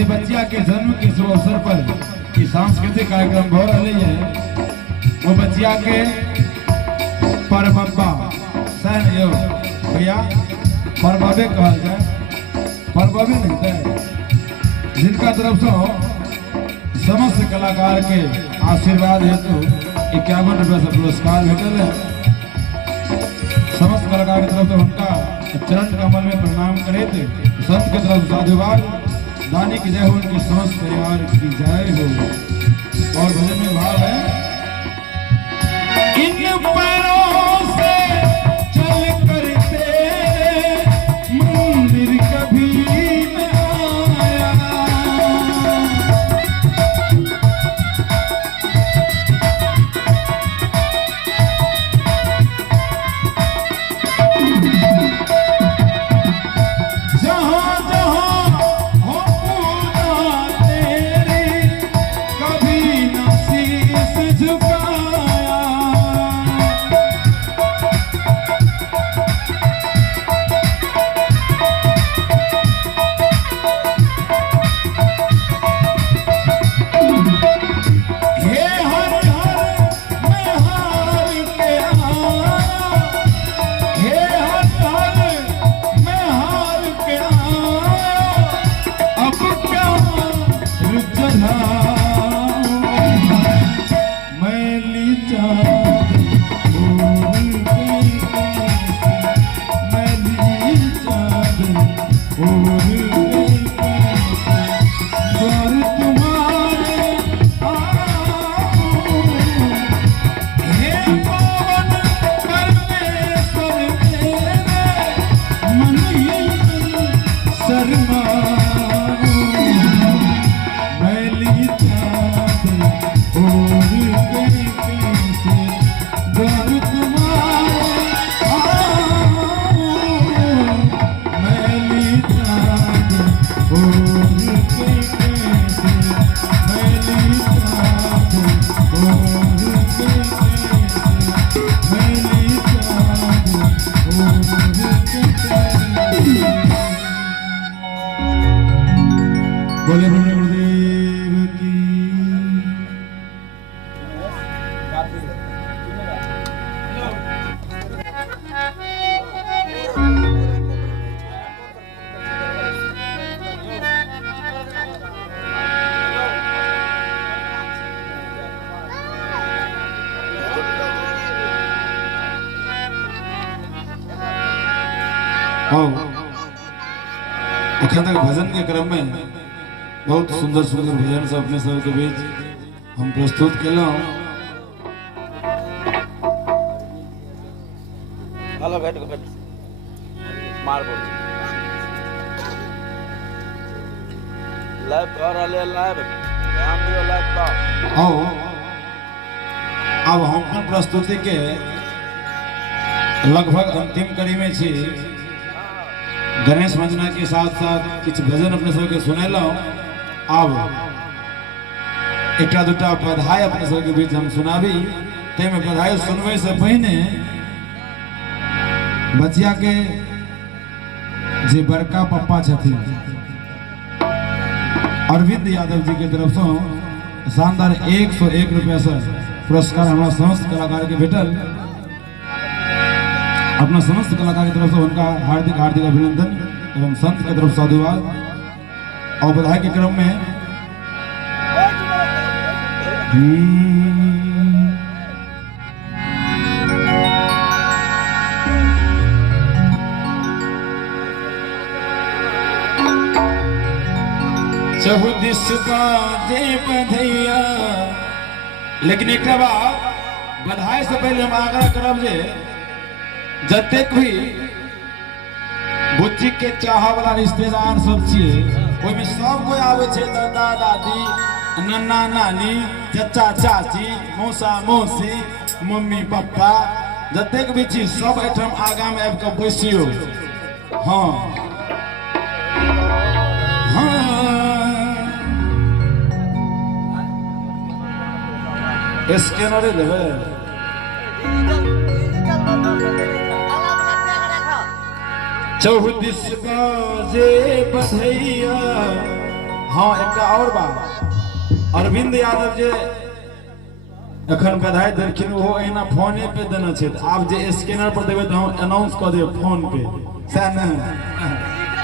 जे बच्चिया के जन्म के शुभ अवसर पर सांस्कृतिक कार्यक्रम हो रही है वो बच्चिया के परबब्बा सहन यो भैया परबबे कहा जाए परबबे नहीं है जिनका तरफ से समस्त कलाकार के आशीर्वाद हेतु 51 रुपये से पुरस्कार भेटल है। समस्त कलाकार की तरफ से उनका चरण कमल में प्रणाम करे थे। संत की तरफ साधुवाद दानी की जय हो उनके समस्त परिवार की जय हो। और भजन में भाव है इन पैरों से चल करते मंदिर कभी न आया। जहाँ जहाँ हो पूजा तेरी कभी न शीश झुकाया। हे हर हर मैं हार के आया। हे हर हर मैं हार के आया। अब क्या चढ़ाऊं मैली चादर ओढ़ के मैली चादर ओढ़ के द्वार तुम्हारे आऊं। हे पवन परमेश्वर तेरे मन ही मन शर्माऊं मैली चादर ओढ़ के कैसे द्वार तुम्हारे आऊं। मैली चादर ओढ़ के कैसे मैली चादर ओढ़ के कैसे मैली चादर ओढ़ के कैसे। बोले बोले गुरुदेव की। अखंड भजन के क्रम में बहुत सुंदर सुंदर भजन से अपने सब के बीच हम प्रस्तुत केलौ। हेलो बैठ मार बोल लाइव कर रहे लाइव ध्यान दियो लाइव का। आओ अब हम अपन प्रस्तुति के लगभग अंतिम कड़ी में छी। गणेश वंदना के साथ साथ कुछ भजन अपने सबके सुनेलौ। अब एक दूटा बधाई अपने सबके बीच हम सुनाबी। ते में बधाई सुनवे से पहले बच्चिया के जे बड़का पप्पा छथिन अरविंद यादव जी के तरफ से शानदार 101 रुपया से पुरस्कार हमारा समस्त कलाकार के भेटल। अपना समस्त कलाकार की तरफ से उनका हार्दिक हार्दिक अभिनंदन एवं संत की तरफ साधुवाद। और बधाई के क्रम में चहुदिस बाजे बधैया। लेकिन एक बात बधाई से पहले हम आग्रह करब जे जतेक भी बुच्ची के चाह वाला रिश्तेदार सब छिए ओहिमे सब कोई आवे छे। दादा दादी नन्ना नानी चाचा चाची मौसा मौसी मम्मी पापा जतेक भी छी सब एठम आगा में आबि के बैसियो। हाँ स्कैनर लेबे चौदिस बाजे बधैया हाँ एक और बात अरविंद यादव जे एखन बधाई देलखिन वो एना फोने पे देना छै आब जे स्कैनर पर देबै त हम अनाउंस क देब फोन पे सैह न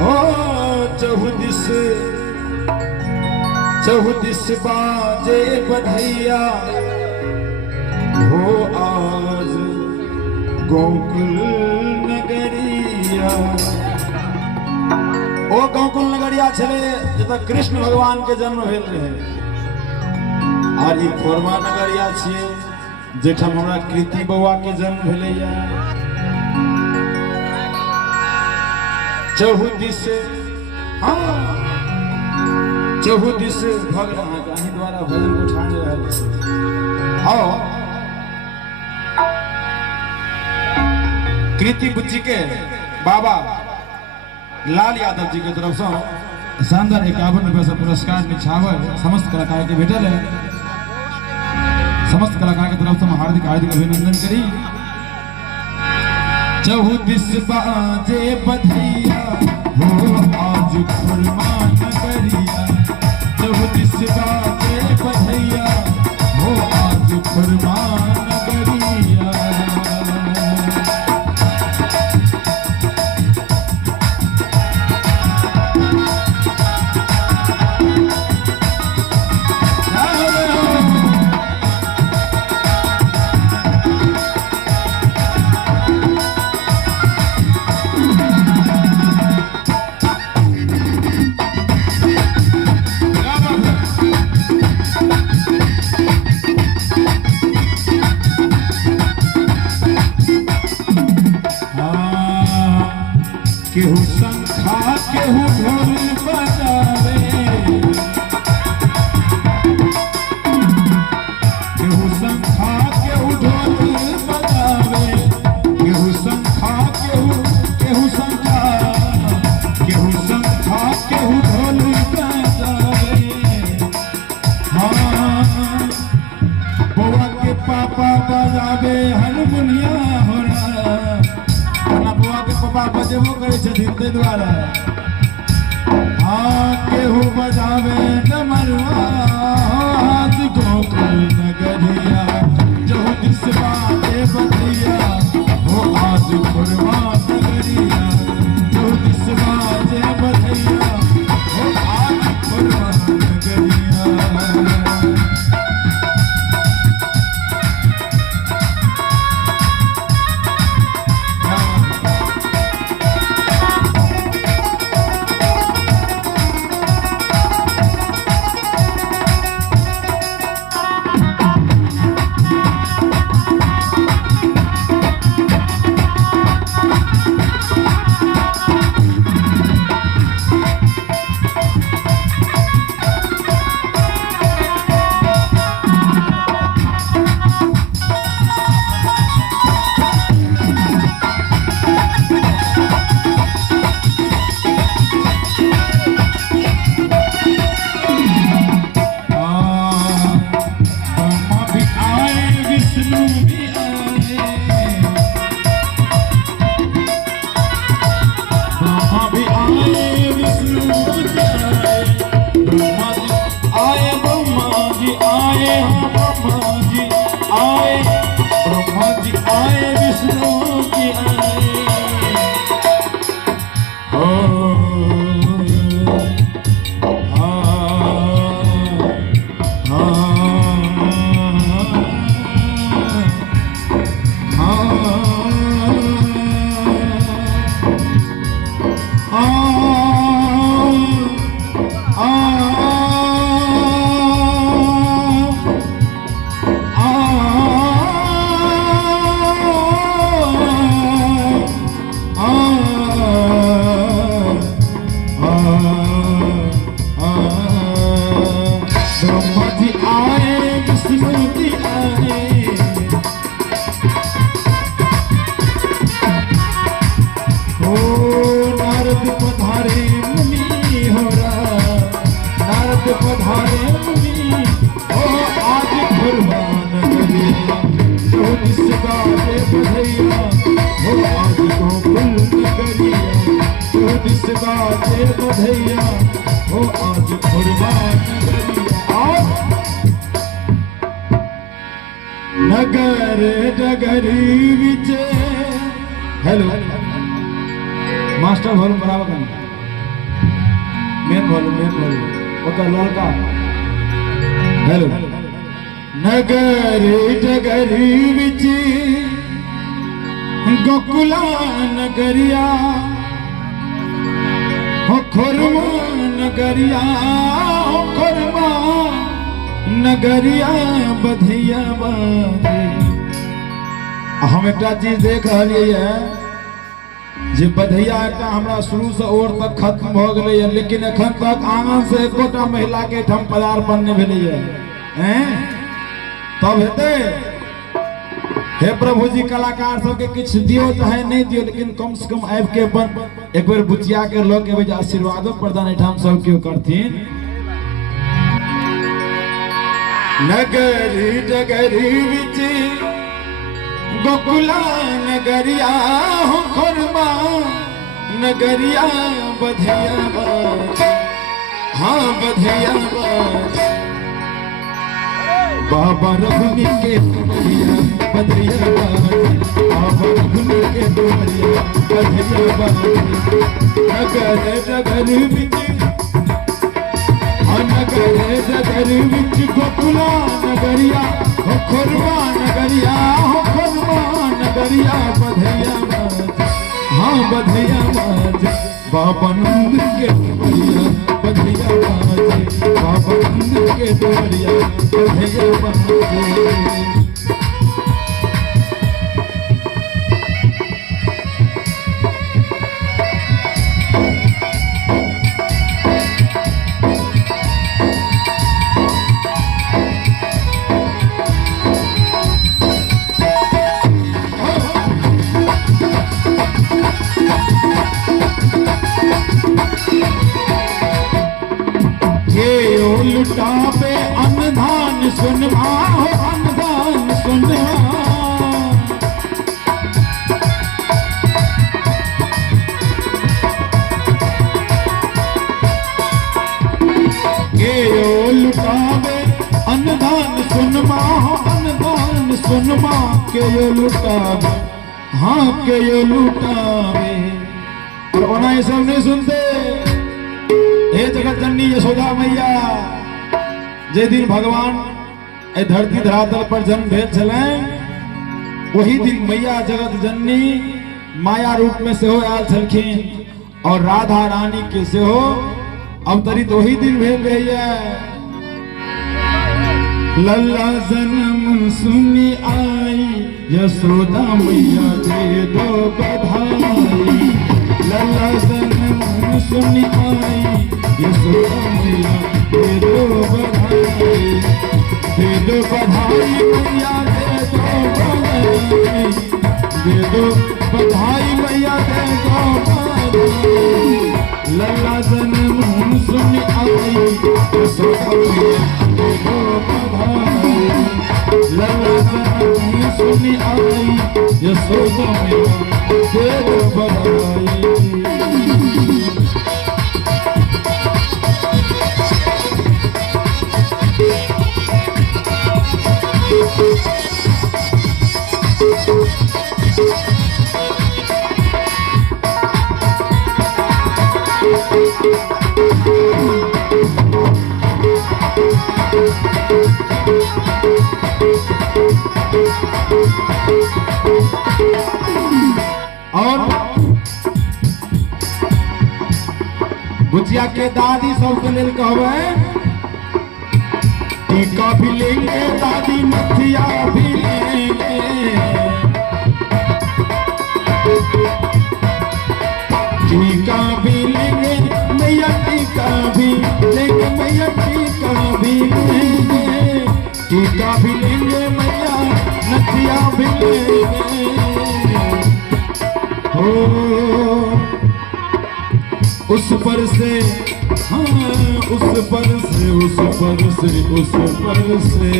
हो चौदिस बाजे बधैया हो आज गोकुल नगरिया ओ गोकुल नगरिया छले जतऽ कृष्ण भगवान के जन्म भेल रहे और ई खोरमा नगरिया छियै जेठाम हमरा कृति बौआ के जन्म भेलैया चौदिस हाँ चौदिस भगवान अहीं द्वारा भजन उठाने रहल छी हाँ कृति बुच्ची के बाबा लाल यादव जी के तरफ से शानदार 51 रुपया से पुरस्कार निछावर समस्त कलाकार के भेटल है समस्त कलाकार के तरफ से हम हार्दिक अभिनंदन करी चौदिस बाजे बधैया हो आज खुरमा नगरिया चौदिस बाजे बधैया हो आज खुरमा नगरिया केहू शंखा केहू ढोल बजावे केहू शंखा केहू ढोल बजावे केहू शंखा केहू शंखा केहू शंखा केहू ढोल बजावे हाँ बउआ के पापा बजावे हारमोनिया हो पापा बजेबो करे छथिन ताहि दुआरे हाँ केहू बजावे डमरुआ आज गोकुल नगरिया चौदिस बाजे बधैया हो आज खुरमा नगरिया चौदिस बाजे बधैया हो आज खुरमा नगरिया नगर डगरी विच हेलो मास्टर वॉल्यूम बराबर करना मेन वॉल्यूम ओका लड़का हेलो नगर डगरी विच गोकुला नगरिया हो खुरमा नगरिया हो खुरमा नगरिया बधिया बाजे हम एक चीज देख रही है जे बधिया एक हमरा शुरू से और तक खत्म हो गए है लेकिन अखन तक आंगन से एकोटा महिला के ठम पदार्पण नहीं भेलै है तब हेते हे प्रभु जी कलाकार सबके किछ दियो चाहे नहीं दियो लेकिन कम से कम आबि के अपन एक बेर बुचिया के लोग के वजह आशीर्वादो प्रदान एठाम सब केओ करथिन नगरी डगरी विच गोकुला नगरिया हो खुरमा नगरिया बधिया बाजे हाँ बधिया बाजे बाबा रघुनी के दुआरिया बधिया बाजे बाबा रघुनी के दुआरिया बधिया बाजे नगर डगर विच नगर डगर विच गोकुला नगरिया हो खुरमा नगरिया हो खुरमा नगरिया बधिया बाजे हाँ बधिया बाजे बाबा नंद के दुआरिया बधिया बाजे बाबा नंद के दुआरिया बधिया बाजे लुटावे अन्नदान सुनवा हो अन्नदान सुनवा के ओ लुटावे अन्नदान सुनवा हो अन्नदान सुनवा के ओ लुटावे हाँ के ओ लुटावे और ओना ये सब नहीं सुनते हे जगत जननी यशोदा मैया जे दिन भगवान ए धरती धरातल पर जन्म भेल छलैन वही दिन मैया जगत जननी माया रूप में सेहो आयल छलखिन और राधा रानी के सेहो अवतरित वही दिन भेल रहिए लल्ला जन्म सुनी आई यशोदा मैया दे दो बधाई लल्ला जन्म सुनी आई यशोदा मैया दे दो बधाई मैया दे दो बधाई मैया दे दो बधाई लल्ला जन्म सुन आई यशोदा मैया दे दो बधाई लल्ला जन्म सुन आई यशोदा मैया दे दो बधाई बुचिया के दादी सबके लेल कहबै टीका भी लेंगे दादी नथिया भी लेंगे टीका भी लेंगे मैया टीका भी लेंगे मैया टीका भी लेंगे टीका भी लेंगे मैया नथिया भी लेंगे हो उस पर से हाँ उस पर से उस पर से उस पर से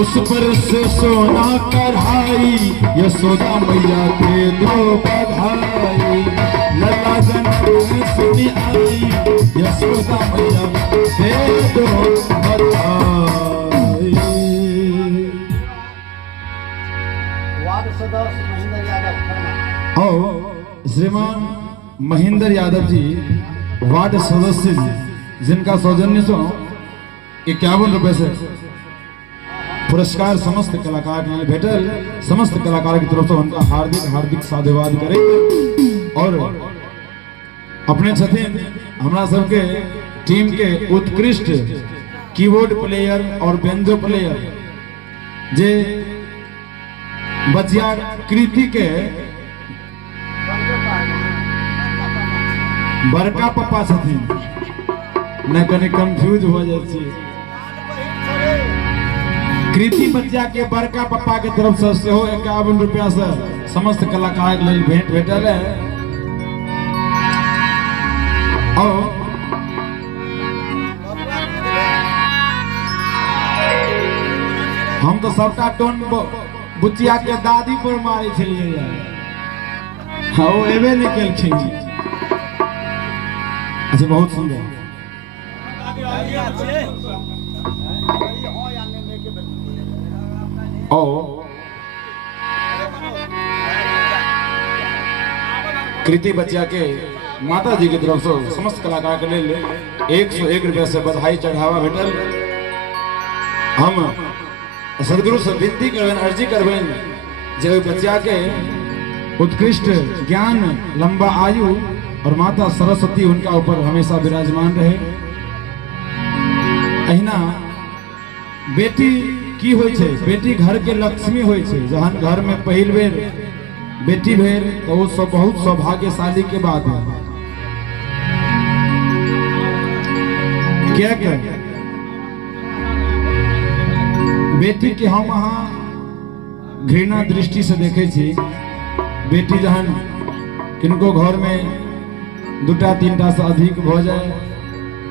उस पर से सोना कढ़ाई यशोदा मैया दे दो बधाई लल्ला जन्म सुनी आई यशोदा मैया दे दो महेंद्र यादव जी वार्ड सदस्य जिनका सौजन्य से 51 रुपए से पुरस्कार समस्त कलाकार के भेटल। समस्त कलाकार की तरफ से उनका हार्दिक हार्दिक साधुवाद करें। और अपने छथिन हमरा सबके टीम के उत्कृष्ट कीबोर्ड प्लेयर और बेंजो प्लेयर जे बचिया कृति के बड़का पप्पा छथिन, न कनी कंफ्यूज हो जाए। कृति बच्चा के बड़का पप्पा के तरफ से 51 रुपया से समस्त कलाकार के लिए भेंट भेटल है। और हम तो सबका टोन बुचिया के दादी पर मारे छलिए। हाँ वो एबे निकलखिन। अच्छा बहुत सुंदर। कृति बच्चा के माता जी की तरफ से समस्त कलाकार के लिए 101 रुपया से बधाई चढ़ावा भेटल। हम सदगुरु से विनती करबेन, अर्जी करबेन जे बच्चा के उत्कृष्ट ज्ञान, लंबा आयु और माता सरस्वती उनका ऊपर हमेशा विराजमान रहे। अहिना बेटी की होय छे, बेटी घर के लक्ष्मी होय छे। जहन घर में पहिल बेर बेटी भेल तो वो सब बहुत सौभाग्यशाली के बात है। क्या बेटी के हम अहाँ घृणा दृष्टि से देखे छी। बेटी जहन किनको घर में 2-3टा से अधिक भ जाए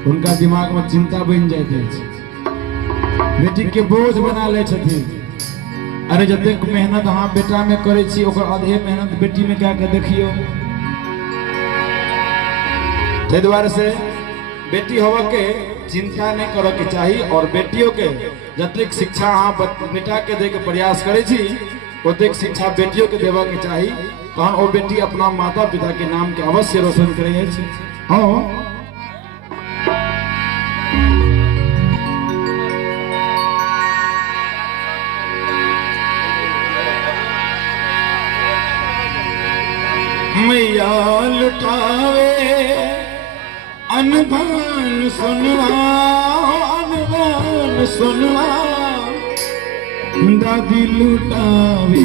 उनका दिमाग में चिंता बन जाते है। बेटी के बोझ बना ले छथिन। अरे जते मेहनत अहाँ बेटा में करे छी ओकर आधे मेहनत बेटी में क्या के देखियो। ते द्वारा से बेटी होवे के चिंता नहीं करे के चाहिए। और बेटियों के जतिक शिक्षा अहाँ बेटा के दे के प्रयास करे छी ओतेक शिक्षा बेटियों के देवा के चाहिए। तहन वो बेटी अपना माता पिता के नाम के अवश्य रोशन करे छी। हाँ मैया लुटावे अनधान सुनवा, अनधान सुनवा। दादी लुटावे,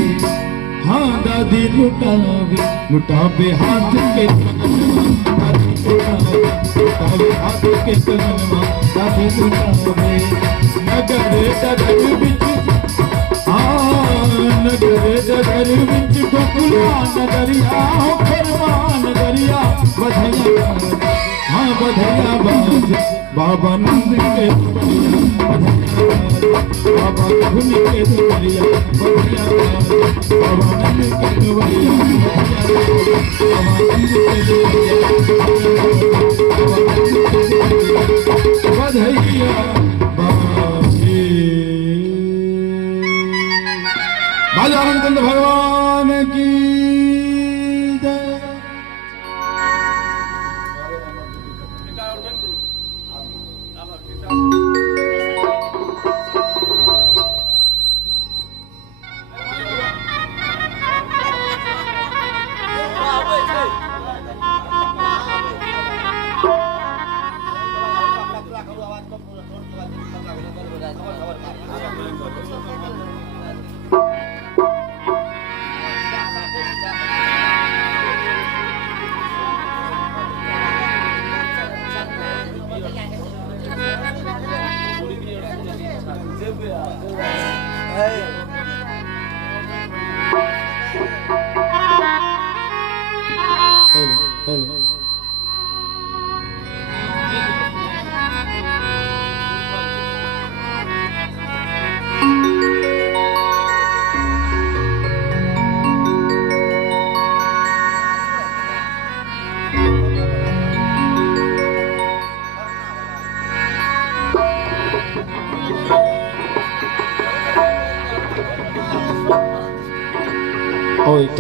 हाँ दादी लुटावे, लुटावे हाथ के कंगनवा। दादी लुटावे, लुटावे हाथ के कंगनवा। दादी लुटावे नगर डगर बिच, नगर डगर बिच गोकुला नगरिया, खरमान नगरिया। बधैया हाँ बधैया बाज बाबा नंद के बाबा धुन के दुवरिया। बधैया बाज बाबा नंद के दुवरिया। बाबा नंद के दुवरिया, बधैया बाजे। राजा रामचंद्र भगवान की जय।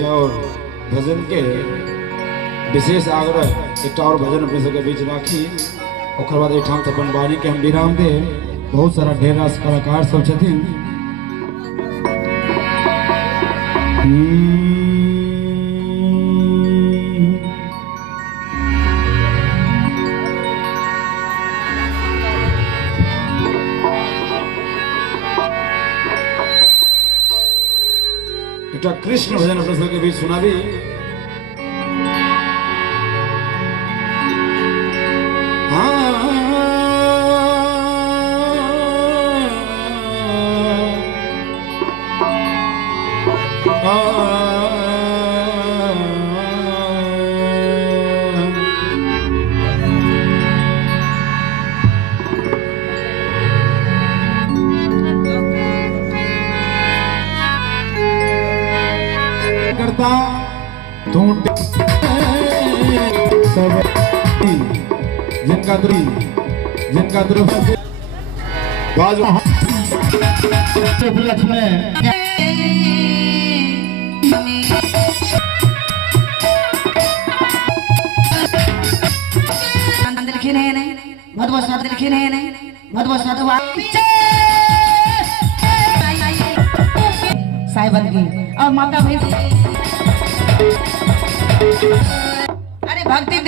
और भजन के विशेष आग्रह एक और भजन अपने सबके बीच राखी ओकर बाद एठाम से अपन वाणी के हम विराम दे। बहुत सारा ढेर रास कलाकार सब छथिन। एकटा कृष्ण भजन अपने सबके बीच सुनाबी। करता तू सब जिनका द्रुप बाजू और माता भाई अरे भक्ति